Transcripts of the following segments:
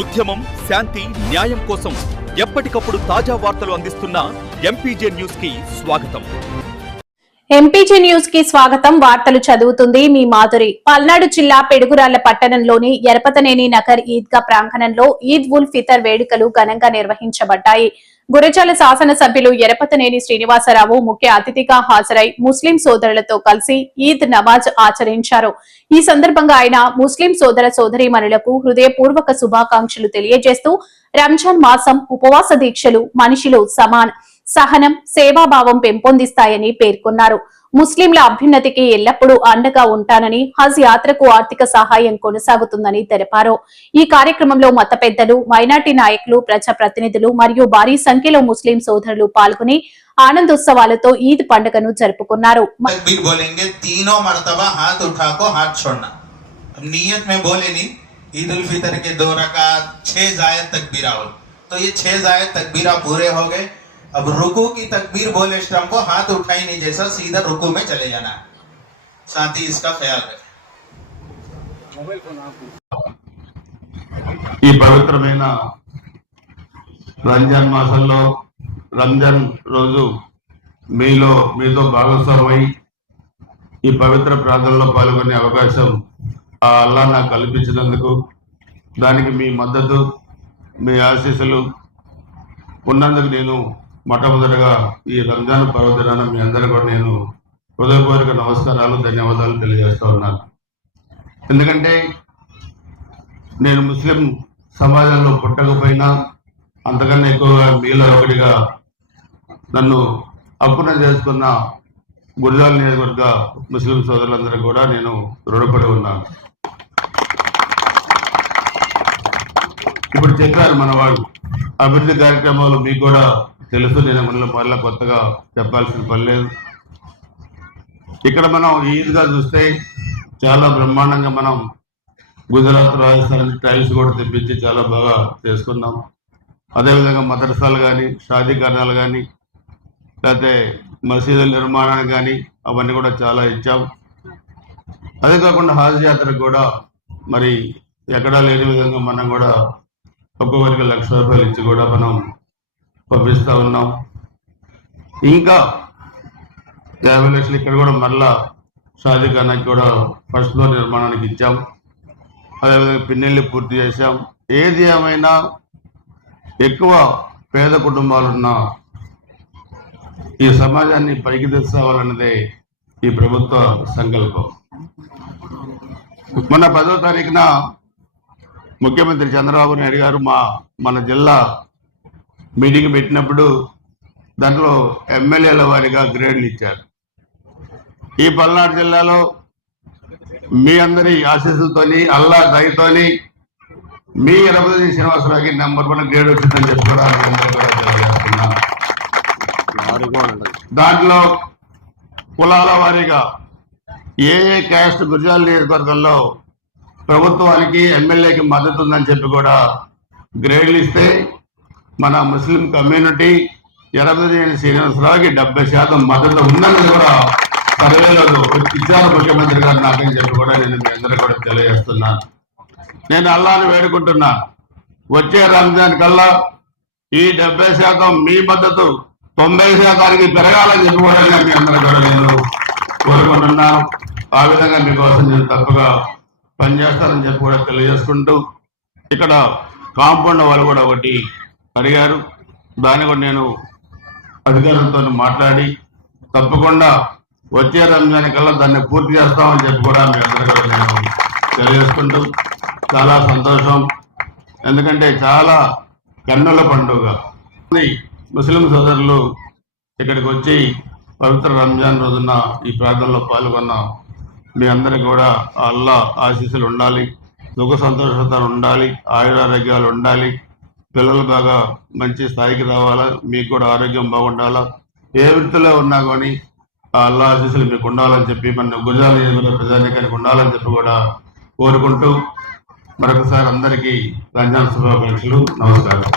ఉద్యమం, శాంతి, న్యాయం కోసం ఎప్పటికప్పుడు తాజా వార్తలు అందిస్తున్న ఎంపీజే న్యూస్ కి స్వాగతం. ఎంపీజే న్యూస్ కి స్వాగతం. వార్తలు చదువుతుంది మీ మాధురి. పల్నాడు జిల్లా పిడుగురాళ్ల పట్టణంలోని ఎరపతనేని నగర్ ఈద్గా ప్రాంగణంలో ఈద్ ఉల్ ఫితర్ వేడుకలు ఘనంగా నిర్వహించబడ్డాయి. గురజాల శాసనసభ్యులు ఎరపతనేని శ్రీనివాసరావు ముఖ్య అతిథిగా హాజరై ముస్లిం సోదరులతో కలిసి ఈద్ నమాజ్ ఆచరించారు. ఈ సందర్భంగా ఆయన ముస్లిం సోదర సోదరీమణులకు హృదయపూర్వక శుభాకాంక్షలు తెలియజేస్తూ రంజాన్ మాసం ఉపవాస దీక్షలు మనిషిలో సహనం, సేవాభావం పెంపొందిస్తాయని పేర్కొన్నారు. ముస్లింల అభ్యున్నతికి ఎల్లప్పుడూ అండగా ఉంటానని, హజ్ యాత్రకు ఆర్థిక సహాయం కొనసాగుతుందని తెలిపారు. ఈ కార్యక్రమంలో మత పెద్దలు, మైనార్టీ నాయకులు, ప్రజాప్రతినిధులు మరియు భారీ సంఖ్యలో ముస్లిం సోదరులు పాల్గొని ఆనందోత్సవాలతో ఈద్ పండుగను జరుపుకున్నారు. अब रुकू की तकबीर बोले स्टम को हाथ उठाई नहीं, जैसा सीधा रुकू में चले जाना। साथ ही इसका ख्याल रखें। ఈ పవిత్రమైన రంజాన్ మాసంలో రంజాన్ రోజు మీతో భాగస్వామై ఈ పవిత్ర ప్రార్థనలో పాల్గొనే అవకాశం ఆ అల్లాహ్ నాకు కల్పించినందుకు, దానికి మీ మద్దతు, మీ ఆశీస్సులు ఉన్నందుకు నేను మొట్టమొదటిగా ఈ రంజాన్ పర్వదినాన మీ అందరూ కూడా నేను హృదయపూర్వక నమస్కారాలు, ధన్యవాదాలు తెలియజేస్తూ ఉన్నాను. ఎందుకంటే నేను ముస్లిం సమాజంలో పుట్టకపోయినా అంతకన్నా ఎక్కువగా మీలో ఒకటిగా నన్ను అప్పున చేసుకున్న గురజాల నియోజకవర్గ ముస్లిం సోదరులందరూ కూడా నేను రుణపడి ఉన్నాను. ఇప్పుడు చెప్పారు మన వాళ్ళు అభివృద్ధి కార్యక్రమాలు మీకు కూడా తెలుసు, నేను మళ్ళీ కొత్తగా చెప్పాల్సిన పని లేదు. ఇక్కడ మనం ఈద్గా చూస్తే చాలా బ్రహ్మాండంగా మనం గుజరాత్, రాజస్థాన్ టైల్స్ కూడా తెప్పించి చాలా బాగా చేసుకున్నాం. అదేవిధంగా మదర్సాలు కానీ, షాదీఖానాలు కానీ, లేకపోతే మసీదుల నిర్మాణానికి కానీ అవన్నీ కూడా చాలా ఇచ్చాం. అదే కాకుండా హజ్ యాత్రకు కూడా మరి ఎక్కడా లేని విధంగా మనం కూడా ఒక్కొక్కరికి ₹1,00,000 ఇచ్చి కూడా మనం పంపిస్తూ ఉన్నాం. ఇంకా 50 లక్షలు ఇక్కడ కూడా మళ్ళా షాదీఖానాకి కూడా ఫస్ట్ ఫ్లోర్ నిర్మాణానికి ఇచ్చాం. అదేవిధంగా పిన్నెల్లి పూర్తి చేశాం. ఏది ఏమైనా ఎక్కువ పేద కుటుంబాలున్న ఈ సమాజాన్ని పైకి తెచ్చుకోవాలన్నదే ఈ ప్రభుత్వ సంకల్పం. మొన్న 10వ తారీఖున ముఖ్యమంత్రి చంద్రబాబు నాయుడు గారు మన జిల్లా మీటింగ్ పెట్టినప్పుడు దాంట్లో ఎమ్మెల్యేల వారిగా గ్రేడ్లు ఇచ్చారు. ఈ పల్నాడు జిల్లాలో మీ అందరి ఆశీస్సులతోని, అల్లా దయతోని మీ ఎరపతి శ్రీనివాసరావుకి నెంబర్ 1 గ్రేడ్ వచ్చిందని చెప్పి కూడా తెలియజేస్తున్నాను. దాంట్లో కులాల వారీగా ఏ క్యాస్ట్ గురజాల నియోజకవర్గంలో ప్రభుత్వానికి, ఎమ్మెల్యేకి మద్దతు ఉందని చెప్పి కూడా గ్రేడ్లు ఇస్తే మన ముస్లిం కమ్యూనిటీ ఎరపతినేని శ్రీనివాసరావుకి 70% మద్దతు ఉందని కూడా సర్వేలో ఇచ్చారు ముఖ్యమంత్రి గారు నాకని చెప్పి కూడా నేను మీ అందరూ కూడా తెలియజేస్తున్నాను. నేను అల్లాహ్ని వేడుకుంటున్నా, వచ్చే రంజాన్ కల్లా ఈ 70% మీ మద్దతు 90%కి పెరగాలని చెప్పి కూడా మీ అందరూ కూడా నేను కోరుకుంటున్నాను. ఆ విధంగా మీకోసం నేను తప్పగా పనిచేస్తానని చెప్పి కూడా తెలియజేసుకుంటూ, ఇక్కడ కాంపౌండ్ వాళ్ళు కూడా ఒకటి అడిగారు, దాన్ని కూడా నేను అధికారులతో మాట్లాడి తప్పకుండా వచ్చే రంజాన్ కల్లా దాన్ని పూర్తి చేస్తామని చెప్పి కూడా మీ అందరూ కూడా నేను తెలియజేసుకుంటూ, చాలా సంతోషం. ఎందుకంటే చాలా కన్నుల పండుగ. ముస్లిం సోదరులు ఇక్కడికి వచ్చి పవిత్ర రంజాన్ రోజున ఈ ప్రార్థనలో పాల్గొన్న మీ అందరికీ కూడా అల్లా ఆశీస్సులు ఉండాలి, సుఖ సంతోషాలు ఉండాలి, ఆయురారోగ్యాలు ఉండాలి, పిల్లలు బాగా మంచి స్థాయికి రావాలా, మీకు కూడా ఆరోగ్యం బాగుండాలా, ఏ వృత్తిలో ఉన్నా కానీ ఆ అల్లా ఆశీస్సులు మీకు ఉండాలని చెప్పి మన గుజరాత్ నియోజకవర్గ ప్రజానికానికి ఉండాలని చెప్పి కూడా కోరుకుంటూ మరొకసారి అందరికీ రంజాన్ శుభాకాంక్షలు. నమస్కారం.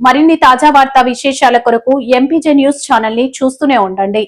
మరిన్ని తాజా వార్తా విశేషాల కొరకు ఎంపీజే న్యూస్ ఛానల్ ని చూస్తూనే ఉండండి.